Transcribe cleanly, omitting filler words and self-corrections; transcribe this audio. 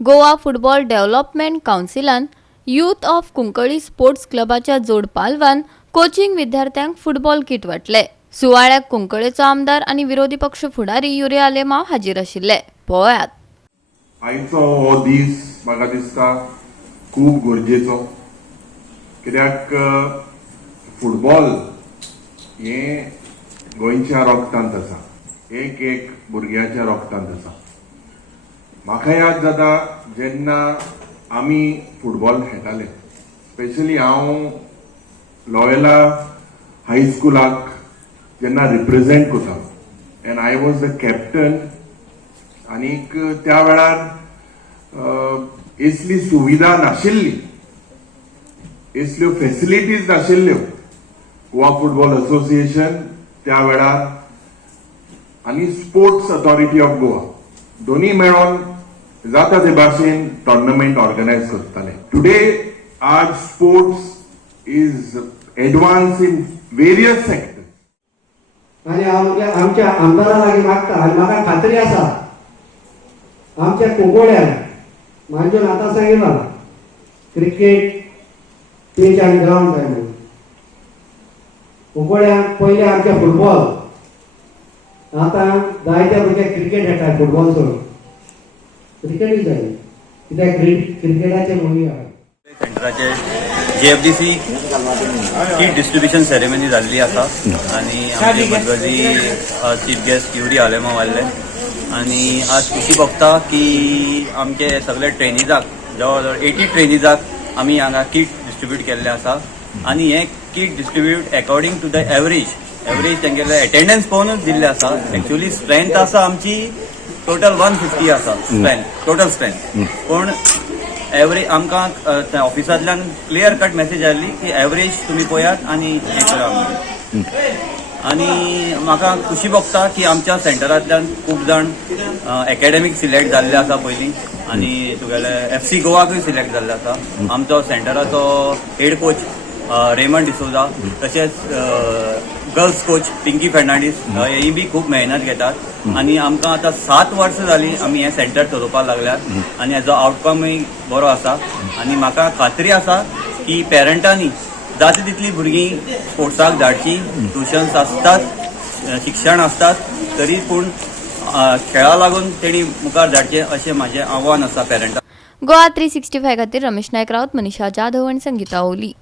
Goa football development काउन्सिलान youth of Cuncolim sports क्लबाच्या जोड पालवान कोचिंग विद्यार्थ्यांक फुटबॉल किट वाटले। सुवाळ्याक कुंकळेचो आमदार आणि विरोधी पक्ष फुडारी युरिया आलेमाव हाजीर आशिल्ले। पळयात। आयचो हो दीस म्हाका दिसता खूब गरजेचो, कित्याक फुटबॉल हे गोंयच्या रक्तांत आसा, एक भुरग्याच्या रक्तांत आसा। म्हाका याद जाता जेन्ना आमी फुटबॉल खेळटाले, स्पेशली हांव लॉयला हायस्कुलाक जेन्ना रिप्रेझेंट करतालो end I was the captain. आनीक त्या वेळार असली सुविधा नाशिल्ली, असल्यो फॅसिलिटीज नाशिल्ल्यो। गोवा फुटबॉल असोसिएशन त्या वेळार आनी स्पोर्ट्स अथॉरिटी ऑफ गोवा दोन्ही मेळोन जाता ते भाशेन टोर्नामेंट ऑर्गनायज करताले। टुडे आज sports is advance in various sectors. आणि आमच्या आमदारा लागीं मागता आनी म्हाका खात्री आसा आमच्या कुंकळ्यान मांजून आतां सांगितलां क्रिकेट पीच आनी ग्राउंड जाय म्हणून। कुंकळ्यान पयलीं आमच्या फुटबॉल, आतां जायते भुरगे क्रिकेट खेळटात फुटबॉल सोडून। क्रिकेटूच जाय कित्याक क्रिकेटाचे मुवी आहा। सेंटराचे JFDC किट डिस्ट्रीब्युशन सेरेमनी जाल्ली आसा आनी आमचे मदगजी चीफ गेस्ट युरिया आलेमाव आयल्ले आनी आज खुशी भोगता की आमचे सगळे ट्रेनिजाक जवळ जवळ 80 ट्रेनिजाक आमी हांगा किट डिस्ट्रीब्यूट केल्ले आसा आनी हे kit distribute according to the average तेंगेले अटेंडन्स पळोवनूच दिल्ले आसा। एक्चुअली स्ट्रेंथ आसा आमची टोटल 150 आसा टोटल स्ट्रेंथ, पूण एवरेज आमकां ऑफिसांतल्यान क्लियर कट मेसेज आयल्ली की एवरेज तुमी पळयात आनी हें करा म्हणून। आनी म्हाका खुशी भोगता की आमच्या सेंटरांतल्यान खूब जाण एकेडमीक सिलेक्ट जाल्ले आसा पयलीं आनी तुगेले FC गोवाकूय सिलेक्ट जाल्ले आसा। आमचो सेंटराचो हेड कोच रेमंड डिसोजा, तशेंच गर्ल्स कोच पिंकी फर्नांडीस हेय बी खूब मेहनत घेतात आनी आमकां आतां 7 वर्सां जालीं आमी हें सेंटर चलोवपाक लागल्यात आनी हेजो आउटकमूय बरो आसा। आनी म्हाका खात्री आसा की पेरंटांनी जाता तितली भुरगीं स्पोर्ट्साक धाडची। ट्युशन्स आसतात, शिक्षण आसतात, तरी पूण खेळा लागून तेणी मुखार धाडचें अशें म्हाजें आव्हान आसा पेरंटांक। गोवा 365 खातीर रमेश नायक रावत, मनीषा जाधव आणि संगीता ओली।